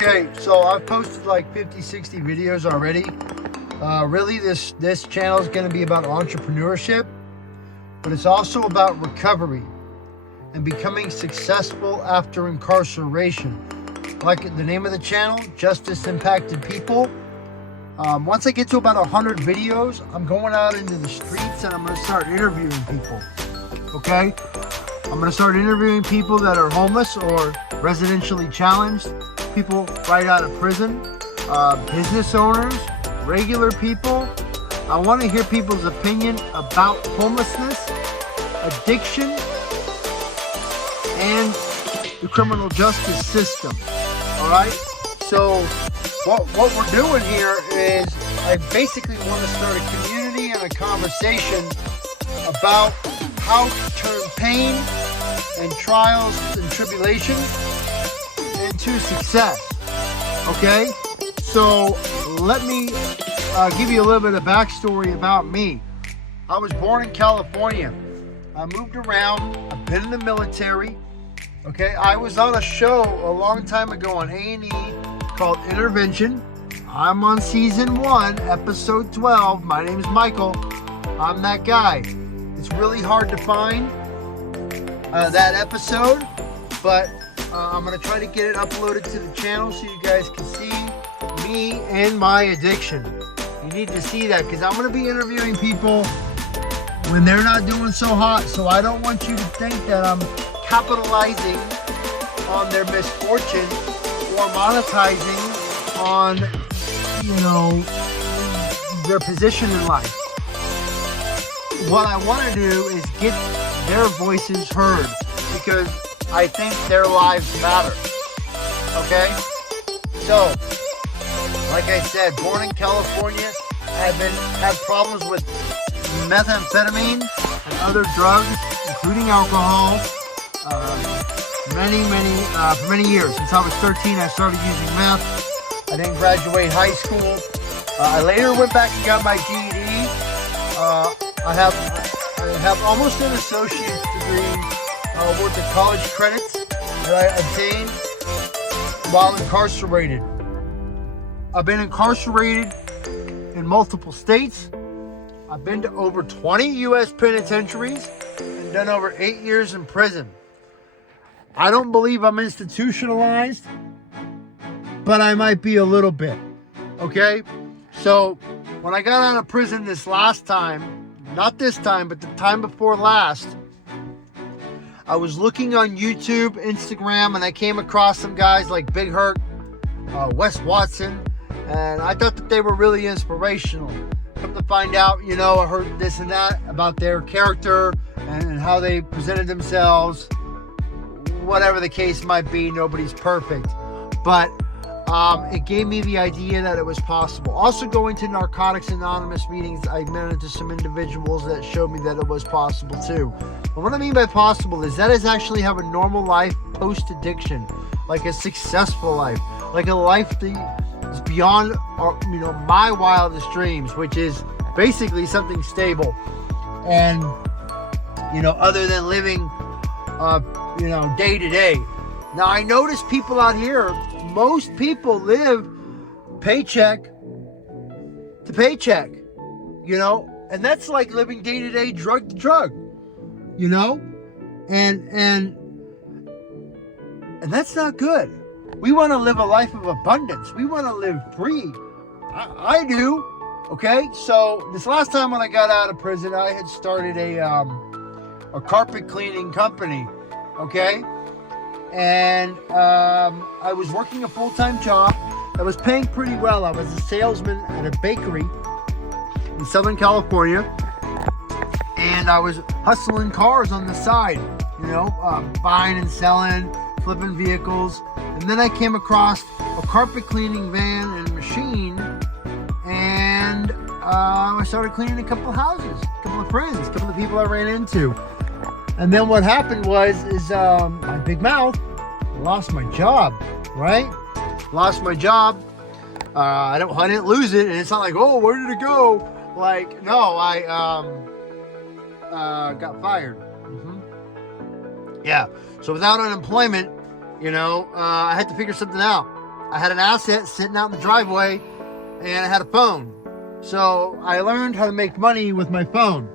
Okay, so I've posted like 50, 60 videos already. Really, this channel is going to be about entrepreneurship, but it's also about recovery and becoming successful after incarceration. Like the name of the channel, Justice Impacted People. Once I get to about 100 videos, I'm going out into the streets and I'm going to start interviewing people. Okay? I'm going to start interviewing people that are homeless or residentially challenged, people right out of prison, business owners, regular people. I want to hear people's opinion about homelessness, addiction, and the criminal justice system. All right? So what we're doing here is I basically want to start a community and a conversation about how to turn pain and trials and tribulations into success. Okay? So let me give you a little bit of backstory about me. I was born in California. I moved around. I've been in the military. Okay? I was on a show a long time ago on A&E called Intervention. I'm on season 1, episode 12. My name is Michael. I'm that guy. It's really hard to find that episode, but I'm going to try to get it uploaded to the channel so you guys can see me and my addiction. You need to see that because I'm going to be interviewing people when they're not doing so hot, so I don't want you to think that I'm capitalizing on their misfortune or monetizing on, their position in life. What I want to do is get their voices heard because I think their lives matter. Okay? So, like I said, born in California, have problems with methamphetamine and other drugs, including alcohol. For many years. Since I was 13, I started using meth. I didn't graduate high school. I later went back and got my GED. I have almost an associate's degree worth of college credits that I obtained while incarcerated. I've been incarcerated in multiple states. I've been to over 20 U.S. penitentiaries and done over 8 years in prison. I don't believe I'm institutionalized, but I might be a little bit. Okay? So, when I got out of prison this last time, not this time, but the time before last, I was looking on YouTube, Instagram, and I came across some guys like Big Hurt, Wes Watson, and I thought that they were really inspirational. Come to find out, I heard this and that about their character and how they presented themselves. Whatever the case might be, nobody's perfect. But it gave me the idea that it was possible. Also going to Narcotics Anonymous meetings, I met into some individuals that showed me that it was possible too. And what I mean by possible is that is actually have a normal life post-addiction, like a successful life, like a life that is beyond my wildest dreams, which is basically something stable and other than living day to day. Now I notice people out here, most people live paycheck to paycheck, and that's like living day to day, drug to drug, and that's not good. We want to live a life of abundance. We want to live free. I do. Okay. So this last time when I got out of prison, I had started a carpet cleaning company. Okay. And I was working a full-time job that was paying pretty well. I was a salesman at a bakery in Southern California, and I was hustling cars on the side, buying and selling, flipping vehicles. And then I came across a carpet cleaning van and machine, and I started cleaning a couple of houses, a couple of friends, a couple of people I ran into. And then what happened was my big mouth lost my job, right? Lost my job. I didn't lose it, and it's not like, oh, where did it go? Like, no, I got fired. Yeah. So without unemployment, I had to figure something out. I had an asset sitting out in the driveway, and I had a phone. So I learned how to make money with my phone.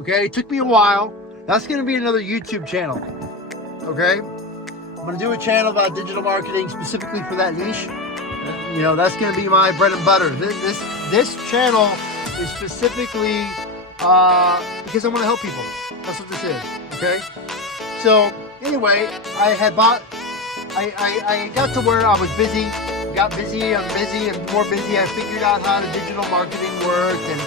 Okay, it took me a while. That's going to be another YouTube channel. Okay, I'm going to do a channel about digital marketing specifically for that niche. You know, that's going to be my bread and butter. This channel is specifically because I want to help people. That's what this is. Okay. So anyway, I got to where I was busy. Got busy. I'm busy and more busy. I figured out how the digital marketing worked and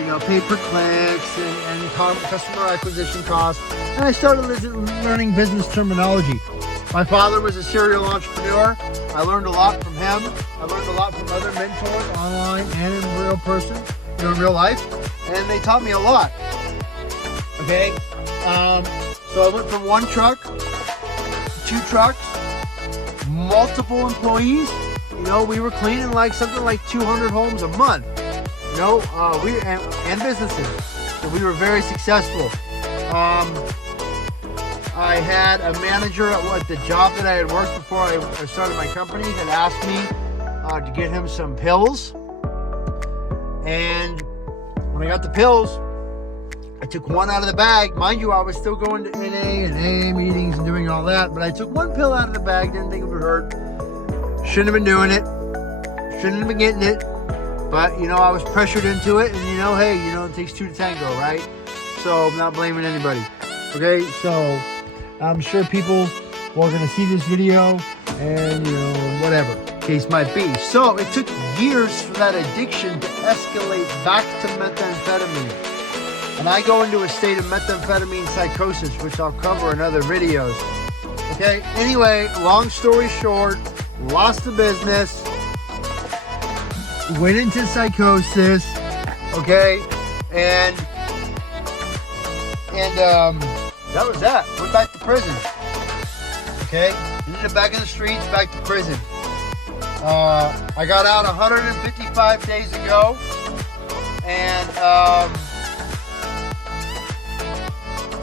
you know, pay per clicks and customer acquisition costs. And I started learning business terminology. My father was a serial entrepreneur. I learned a lot from him. I learned a lot from other mentors online and in real person, you know, in real life. And they taught me a lot. Okay. So I went from one truck to 2 trucks, multiple employees. You know, we were cleaning like something like 200 homes a month. You know, and businesses. So we were very successful. I had a manager at the job that I had worked before I started my company that asked me to get him some pills. And when I got the pills, I took one out of the bag. Mind you, I was still going to NA and AA meetings and doing all that, but I took one pill out of the bag, didn't think it would hurt. Shouldn't have been doing it. Shouldn't have been getting it. But, you know, I was pressured into it, and, you know, hey, you know, it takes 2 to tango, right? So I'm not blaming anybody. Okay, so I'm sure people are going to see this video and, you know, whatever case might be. So it took years for that addiction to escalate back to methamphetamine. And I go into a state of methamphetamine psychosis, which I'll cover in other videos. Okay, anyway, long story short, lost the business, went into psychosis, okay, and that was that. Went back to prison. Okay, ended up back in the streets, back to prison. I got out 155 days ago, and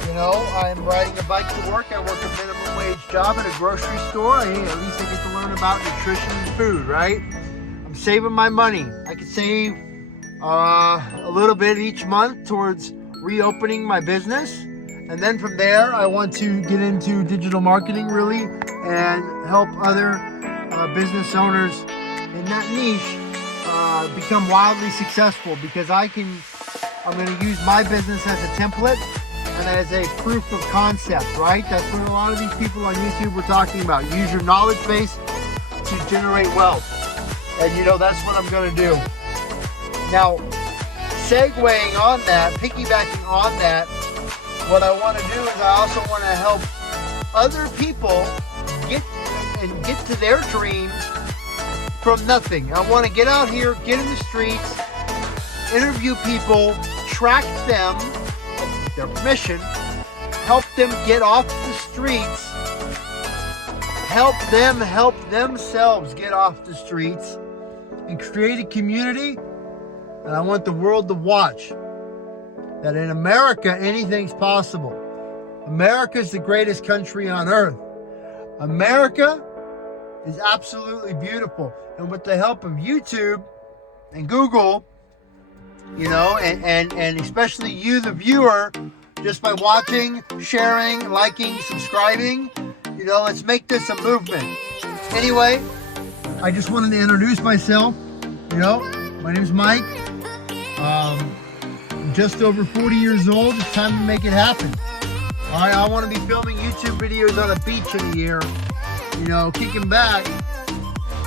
you know, I'm riding a bike to work. I work a minimum wage job at a grocery store. Hey, at least I get to learn about nutrition and food, right? I'm saving my money. I could save a little bit each month towards reopening my business. And then from there, I want to get into digital marketing really and help other business owners in that niche become wildly successful, because I'm going to use my business as a template and as a proof of concept, right? That's what a lot of these people on YouTube were talking about. Use your knowledge base to generate wealth. And you know, that's what I'm going to do. Now, segueing on that, piggybacking on that, what I want to do is I also want to help other people get to their dreams from nothing. I want to get out here, get in the streets, interview people, track them, with their permission, help them get off the streets, help them help themselves get off the streets, and create a community. And I want the world to watch that in America, anything's possible. America is the greatest country on earth. America is absolutely beautiful. And with the help of YouTube and Google, you know, and especially you, the viewer, just by watching, sharing, liking, subscribing, you know, let's make this a movement. Anyway, I just wanted to introduce myself. You know, my name's Mike. I'm just over 40 years old. It's time to make it happen. All right, I want to be filming YouTube videos on a beach in a year. You know, kicking back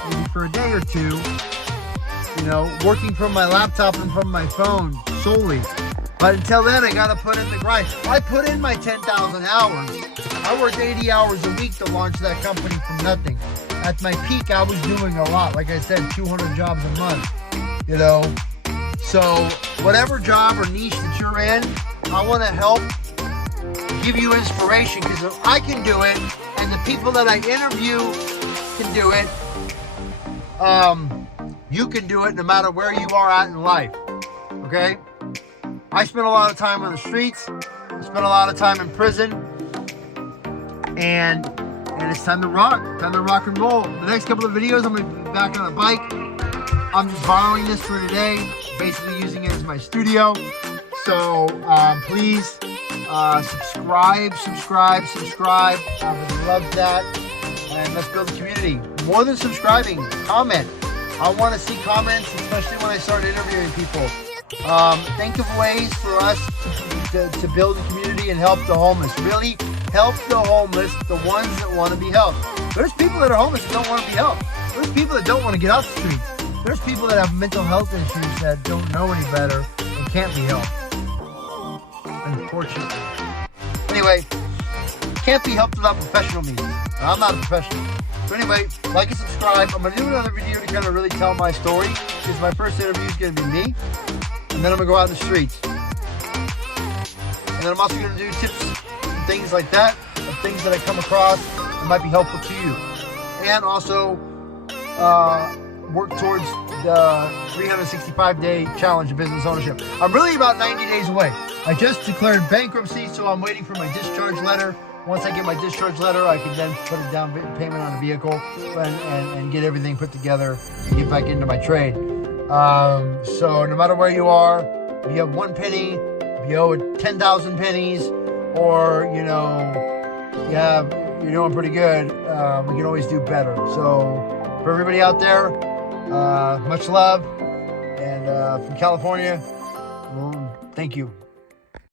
maybe for a day or two. You know, working from my laptop and from my phone solely. But until then, I got to put in the grind. I put in my 10,000 hours. I worked 80 hours a week to launch that company from nothing. At my peak, I was doing a lot. Like I said, 200 jobs a month. You know, so whatever job or niche that you're in, I want to help give you inspiration, because if I can do it and the people that I interview can do it, you can do it no matter where you are at in life. Okay? I spent a lot of time on the streets. I spent a lot of time in prison. And and it's time to rock and roll. The next couple of videos, I'm gonna be back on a bike. I'm just borrowing this for today, basically using it as my studio. So please subscribe. I would love that. And let's build a community. More than subscribing, comment. I want to see comments, especially when I start interviewing people. Think of ways for us to build a community and help the homeless. Really help the homeless, the ones that want to be helped. There's people that are homeless that don't want to be helped. There's people that don't want to get off the streets. There's people that have mental health issues that don't know any better and can't be helped. Unfortunately. Anyway, can't be helped without professional means. I'm not a professional. So anyway, like and subscribe. I'm going to do another video to kind of really tell my story, because my first interview is going to be me. And then I'm going to go out in the streets. And then I'm also going to do tips and things like that, of things that I come across that might be helpful to you. And also work towards the 365-day challenge of business ownership. I'm really about 90 days away. I just declared bankruptcy, so I'm waiting for my discharge letter. Once I get my discharge letter, I can then put a down payment on a vehicle and get everything put together and get back into my trade. So no matter where you are, if you have 1 penny, if you owe 10,000 pennies, or you're doing pretty good, we can always do better. So for everybody out there, much love, and from California, thank you.